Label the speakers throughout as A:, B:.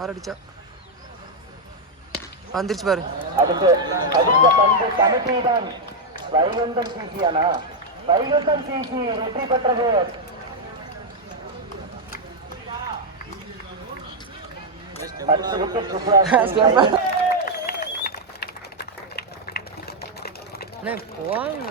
A: ஆறடிச்சா வந்துருச்சு பாரு.
B: அடுத்து அடுத்த பந்து கமிட்டி தான் வைகுந்தம் சிசியானா வைகுந்தம் சிசி வெற்றி பெற்றது. பத்து விக்கெட்
A: போங்க.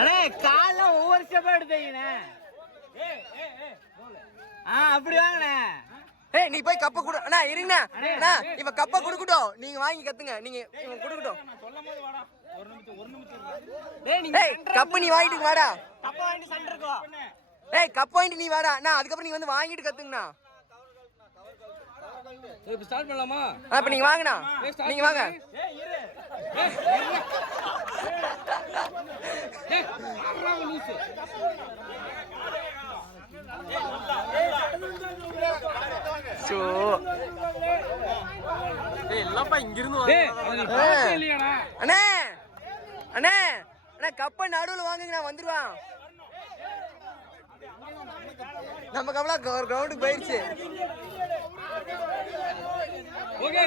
C: அண்ணே காலைல ஒவ்வொரு ஸ்டெப்பா எடுத்தீங்கண்ணே. ஆ அப்படி வாங்கண்ணே.
A: ஏய் நீ போய் கப்ப குடு. அண்ணா இருங்கண்ணா. அண்ணா இவன் கப்ப குடுக்கட்டும். நீங்க வாங்கி கத்துங்க. நீங்க இவன் குடுக்கட்டும். ஏய் கப்பு நீ வாங்கிட்டு வாடா.
C: வாங்கி சண்டை
A: ஏய் கப் வாங்கிட்டு நீ வாடா. அண்ணா அதுக்கப்புறம் நீங்க வந்து வாங்கிட்டு கத்துங்கண்ணா.
D: இப்போ ஸ்டார்ட் பண்ணலாமா?
A: ஆ, இப்ப நீங்க வாங்கண்ணா. நீங்க வாங்க. சோ.
D: டேய் நீ இல்லையாடா
A: அண்ணே அண்ணே அண்ணா கப்ப நடுவுல வாங்குங்கண்ணா வந்துருவான் நம்ம கமலா ஒரு கிரவுண்டுக்கு போயிருச்சு
D: ஓகே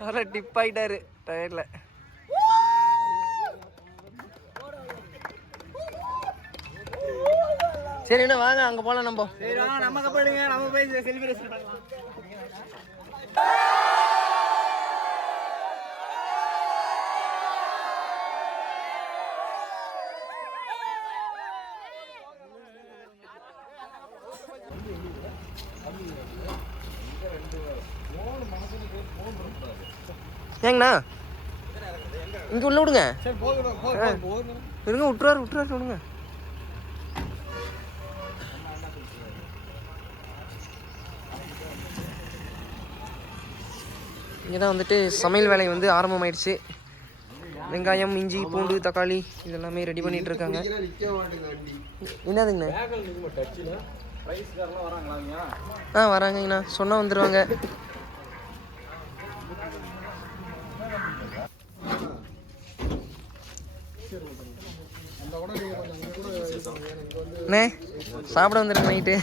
A: வர டிப் ஆயிட்டாரு டயர்ல சரி என்ன வாங்க அங்க போலாம் நம்ம.
C: சரி வாங்க நம்ம கப்படுங்க நம்ம போய் செலிப்ரேஷன் பண்ணலாம்.
A: ஏங்கண்ணா? இங்க உள்ள விடுங்க. இருங்க விட்டுறாரு விட்டுறாரு விடுங்க இங்கே தான் வந்துட்டு சமையல் வேலை வந்து ஆரம்பமாயிடுச்சு. வெங்காயம் இஞ்சி பூண்டு தக்காளி இதெல்லாமே ரெடி பண்ணிட்டு இருக்காங்க என்னதுங்கண்ணா? ஆ வராங்கண்ணா சொன்னால் வந்துடுவாங்க அண்ணே சாப்பிட வந்துடுங்க நைட்டு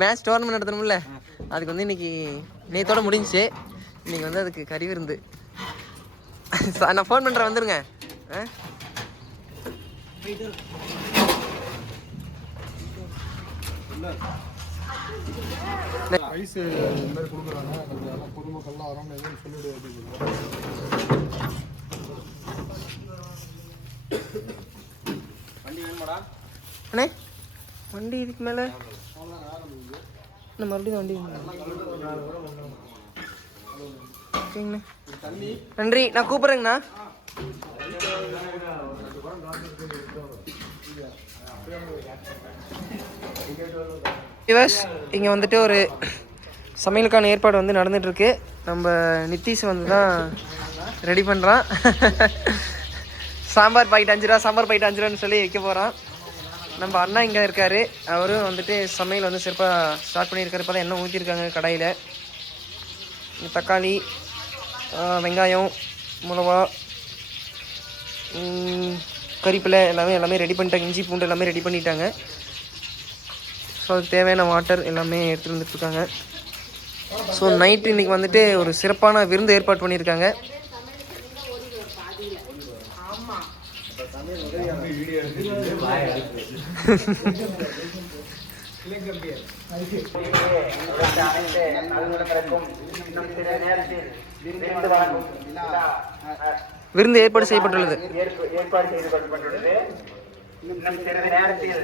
A: மேட்ச் டோர்னமெண்ட் நடத்தணும்ல. அதுக்கு வந்து இன்னைக்கு நேத்தோட முடிஞ்சிச்சு. இன்னைக்கு வந்து அதுக்கு கறி விருந்து. நான் ஃபோன் பண்ணுறேன் வந்துருங்க. ஆ?
E: ஐஸ் இந்த மாதிரி கொடுக்குறாங்க. கொஞ்சம் எல்லாம் பொதுமக்கள்லாம் வராமல் எதுவும் சொல்லிவிடு அப்படின்னு
A: அண்ணே வண்டி இதுக்கு மேலே? இன்னும் மறுபடியும் வண்டி ஓகேங்கண்ணா. நன்றி. நான் கூப்பிட்றேங்கண்ணா. இங்கே வந்துட்டு ஒரு சமையலுக்கான ஏற்பாடு வந்து நடந்துட்டு இருக்கு நம்ம நித்தீஷ் வந்து தான் ரெடி பண்ணுறான் சாம்பார் பாக்கெட் அஞ்சு ரூபா சாம்பார் பாக்கெட் அஞ்சு ரூபான்னு சொல்லி வைக்க போகிறான் நம்ம அண்ணா இங்கே இருக்காரு. அவரும் வந்துட்டு சமையல் வந்து சிறப்பாக ஸ்டார்ட் பண்ணியிருக்காரு. இப்போ தான் எண்ணெய் ஊற்றிருக்காங்க கடையில். தக்காளி வெங்காயம் மிளவா கறிப்பிலை எல்லாமே எல்லாமே ரெடி பண்ணிட்டாங்க இஞ்சி பூண்டு எல்லாமே ரெடி பண்ணிட்டாங்க ஸோ அதுக்கு தேவையான வாட்டர் எல்லாமே எடுத்துகிட்டு வந்துட்டுருக்காங்க ஸோ நைட்டு இன்னைக்கு வந்துட்டு ஒரு சிறப்பான விருந்து ஏற்பாடு பண்ணியிருக்காங்க
B: அனைத்து நல்வரங்களுக்கும் இன்னும் சில நேரத்தில் விருந்து வழங்கும்
A: விருந்து ஏற்பாடு செய்யப்பட்டுள்ளது
B: ஏற்ப- ஏற்பாடு செய்து கொள்ளப்பட்டுள்ளது இன்னும் சிறிது நேரத்தில்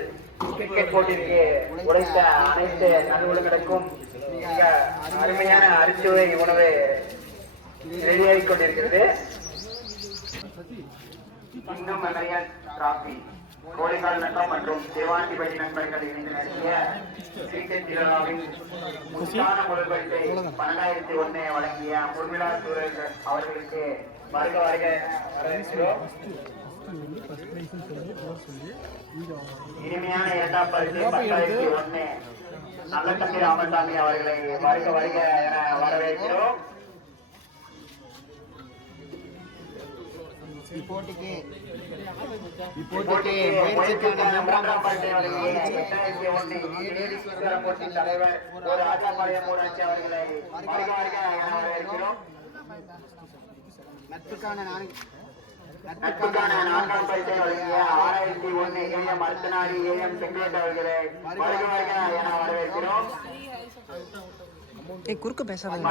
B: கிரிக்கெட் போட்டிக்கு உழைத்த அனைத்து நல்வரங்களுக்கும் மிக அருமையான அரிசுவை உணவு ரெடியாகிக் கொண்டிருக்கிறது இன்னும் மெமரியல் டிராபி கோழிக்கால் நட்டம் மற்றும் தேவாண்டிபடி நண்பர்கள் இணைந்து நடத்திய கிரிக்கெட் திருவிழாவில் முக்கியமான முதல் பரிசை பன்னெண்டாயிரத்தி ஒன்னை வழங்கிய உர்மிளா சூரஜ் அவர்களுக்கு வருக வருக. வரவேற்கிறோம் இனிமையான இரண்டாம் பரிசு பத்தாயிரத்தி ஒன்னு. நல்ல தம்பி ராமசாமி அவர்களை வருக வருக என வரவேற்கிறோம். இப்போட்டிக்கு முயற்சிக்கான மூன்றாம் பரிசை வழங்கிய இரண்டாயிரத்தி ஒன்னு ஈஸ்வர போட்டி தலைவர் ஒரு ராஜாபாளையம் ஊராட்சி அவர்களை வருக வருக என வரவேற்கிறோம் நட்புக்கான நான்காம் பரிசை வழங்கிய ஆறாயிரத்தி ஒன்னு ஏஎம் அர்த்தநாடி ஏஎம் செக்ரேட் அவர்களை வருக வருக என வரவேற்கிறோம்.
A: ஏய் குறுக்க பேசாதீங்க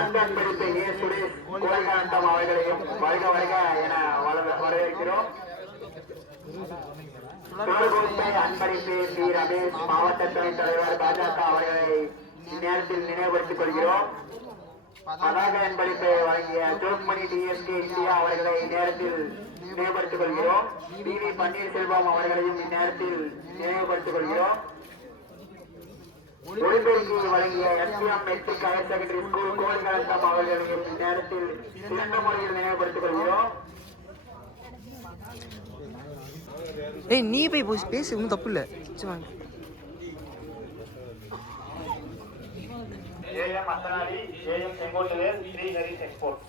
B: என வர- மாவட்ட துணைத் தலைவர் பாஜக அவர்களை இந்நேரத்தில் நினைவுபடுத்திக் கொள்கிறோம் பதாக அன்பளிப்பை வழங்கிய ஜோக்மணி டிஎஸ்கே இந்தியா அவர்களை இந்நேரத்தில் நினைவுபடுத்திக் கொள்கிறோம் டிவி பன்னீர்செல்வம் அவர்களையும் இந்நேரத்தில் நினைவுபடுத்திக் கொள்கிறோம். வழங்கிய SPM matric higher secondary school இந்நேரத்தில் சிறந்த முறையில் நினைவுபடுத்திக் கொள்கிறோம்.
A: ஏய் நீ போய் போய் பேசு ஒன்றும் தப்பு இல்லை. சரி வாங்க.
B: AM அத்தனாடி AM செங்கோட்டையர் Shri Haris export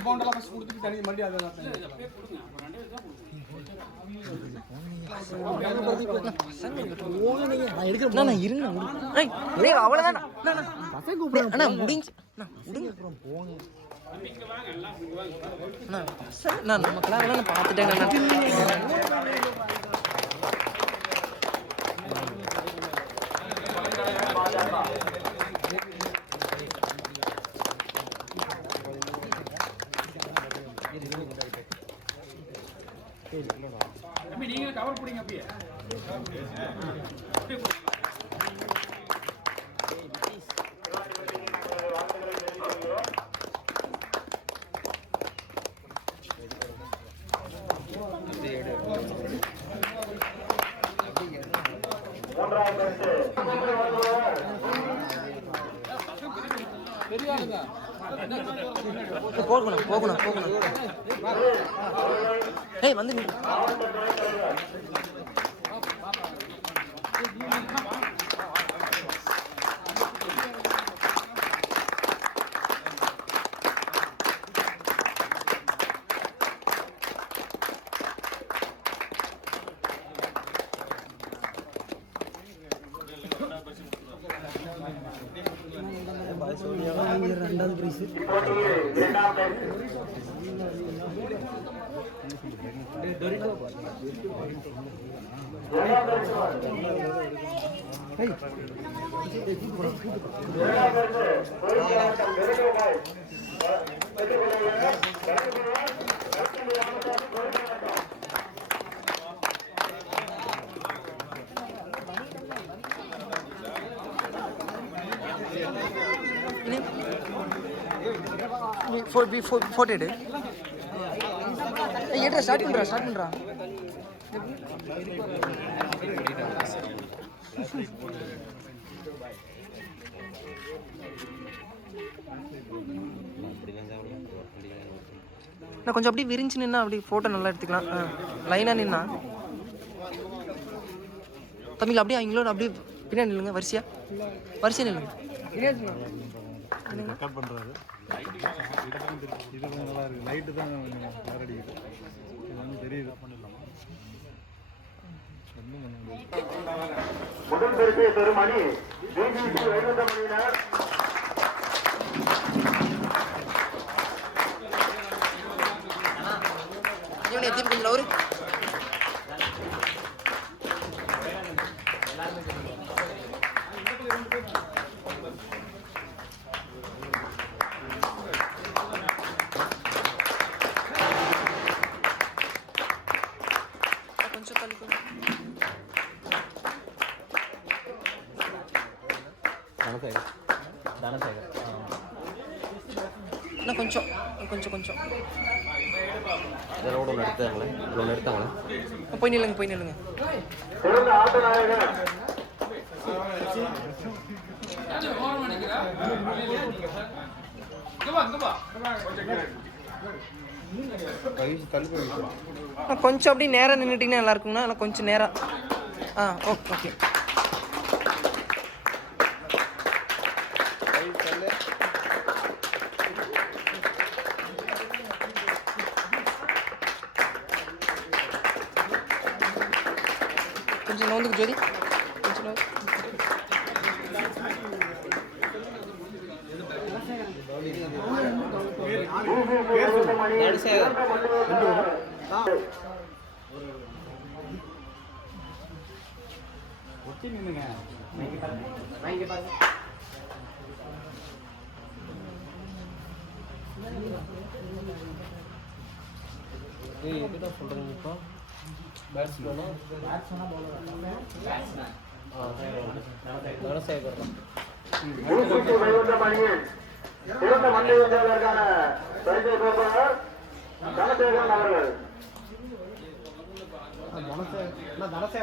E: amount first கொடுத்துட்டு தனி மறுபடியும் அதெல்லாம் நான்
A: அண்ணா இருங்க ஏய் ஏய் அவ்வளோதான் அண்ணா முடிஞ்சு அண்ணா விடுங்க அண்ணா சரி நான் நமக்கெல்லாம் வேணா நான் பார்த்துட்டேன் அண்ணா
D: பிடிங்க அப்படியே.
A: போகணும் போகணும் போகணும். ஏய் வந்து நில்லு.
B: இப்போட்டியில் இரண்டாம் பரிசு இரண்டாம் பரிசு இரண்டாம் பரிசு பொறுப்பாளர் விருதுகள்
A: நீ ஃபோ பி ஃபோ ஃபோட்டோ எடு ஏய் எடுறா ஸ்டார்ட் பண்ணுறா ஸ்டார்ட் பண்ணுறா நான் கொஞ்சம் அப்படியே விரிஞ்சு நின்னா அப்படி ஃபோட்டோ நல்லா எடுத்துக்கலாம். ஆ லைனாக நின்னா. தமிழ் அப்படியே அவங்களோட அப்படியே பின்னாடி நில்லுங்க வரிசையா. வரிசையா நில்லுங்க.
E: ரெக்கார்ட் பண்ணுறாரு இது கொஞ்சம் நல்லா இருக்கு லைட்டு தான் கொஞ்சம் அடிக்குது இது வந்து தெரியுது பண்ணிடலாமா
B: முதல் பரிசை பெறும் அணி பிஜிசி வைகுண்டம் அணியினர்
A: இவனை எத்தி கொஞ்சம் ஒரு கொஞ்சம் தள்ளி போ. இன்னும் கொஞ்சம் கொஞ்சம்.
F: இதோட ஒன்று எடுத்தாங்களே ஒன்று எடுத்தாங்களே
A: போய் நில்லுங்க போய் நில்லுங்க. கொஞ்சம் அப்படியே நேராக நின்றுட்டிங்கன்னா நல்லா இருக்குங்கண்ணா கொஞ்சம் நேராக ஆ ஓகே ஓகே.
F: ஏய் எதுடா சொல்கிறீங்க இப்போ? பேட்ஸ்மேனா தனசேகர் தான்
B: பிஜிசி வைகுண்டம் அணியின் சிறந்த மண்டை வீச்சாளருக்கான பரிசை பெறுபவர் தனசேகரன் அவர்கள்.
A: தனசே தனசே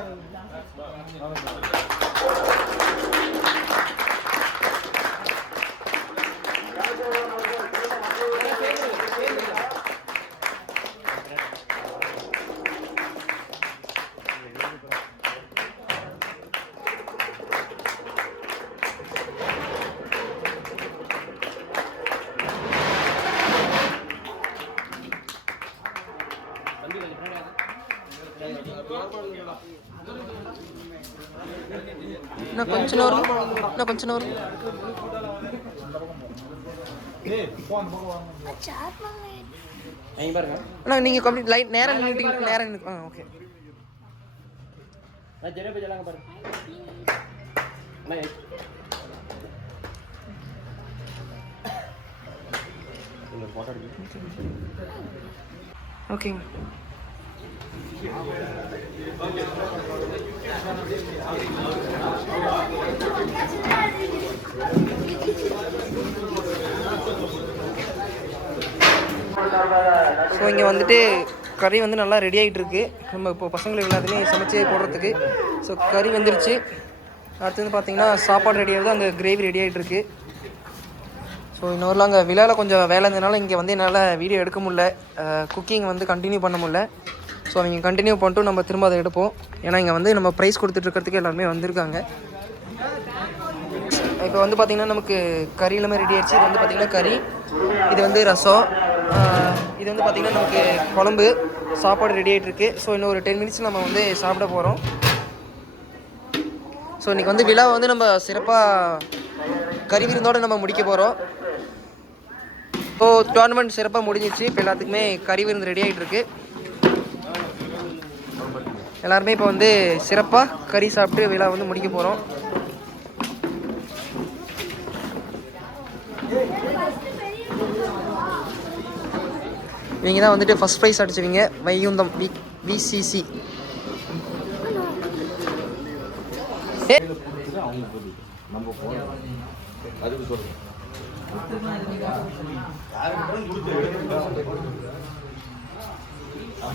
A: இன்னும் கொஞ்சம் நேரம்
F: இன்னும் நேரம்
A: அண்ணா நீங்கள் கம்ப்ளீட் லைட் நேரம் நின்றுட்டீங்க நேரம் நின்று ஆ ஓகே ஓகேங்க ஸோ இங்கே வந்துட்டு கறி வந்து நல்லா ரெடி ஆகிட்டு இருக்கு நம்ம இப்போ பசங்களுக்கு எல்லாத்துலேயும் சமைச்சு போடுறதுக்கு. ஸோ கறி வந்துருச்சு. அடுத்து வந்து பார்த்தீங்கன்னா சாப்பாடு ரெடி ஆகுது. அந்த கிரேவி ரெடி ஆகிட்டு இருக்கு ஸோ இன்னொரு அங்கே விழாவில் கொஞ்சம் வேலை இருந்ததுனால இங்கே வந்து என்னால் வீடியோ எடுக்க முடில குக்கிங் வந்து கண்டினியூ பண்ண முடில ஸோ அவங்க கண்டினியூ பண்ணிட்டு நம்ம திரும்ப அதை எடுப்போம். ஏன்னா இங்கே வந்து நம்ம ப்ரைஸ் கொடுத்துட்ருக்கிறதுக்கு எல்லாருமே வந்திருக்காங்க. இப்போ வந்து பார்த்திங்கன்னா நமக்கு கறி எல்லாமே ரெடி ஆயிடுச்சு. இது வந்து பார்த்திங்கன்னா கறி இது வந்து ரசம் இது வந்து பார்த்திங்கன்னா நமக்கு குழம்பு சாப்பாடு ரெடி ஆகிட்டு ஸோ இன்னும் ஒரு டென் மினிட்ஸ் நம்ம வந்து சாப்பிட போகிறோம் ஸோ இன்றைக்கி வந்து விழா வந்து நம்ம சிறப்பாக கறி விருந்தோடு நம்ம முடிக்க போகிறோம் இப்போது டோர்னமெண்ட் சிறப்பாக முடிஞ்சிச்சு. இப்போ எல்லாத்துக்குமே கறி விருந்து ரெடி ஆகிட்டுருக்கு எல்லாருமே இப்போ வந்து சிறப்பாக கறி சாப்பிட்டு விழா வந்து முடிக்க போகிறோம் இவங்க தான் வந்துட்டு first prize அடிச்சுவீங்க. Vaikuntham V VCC A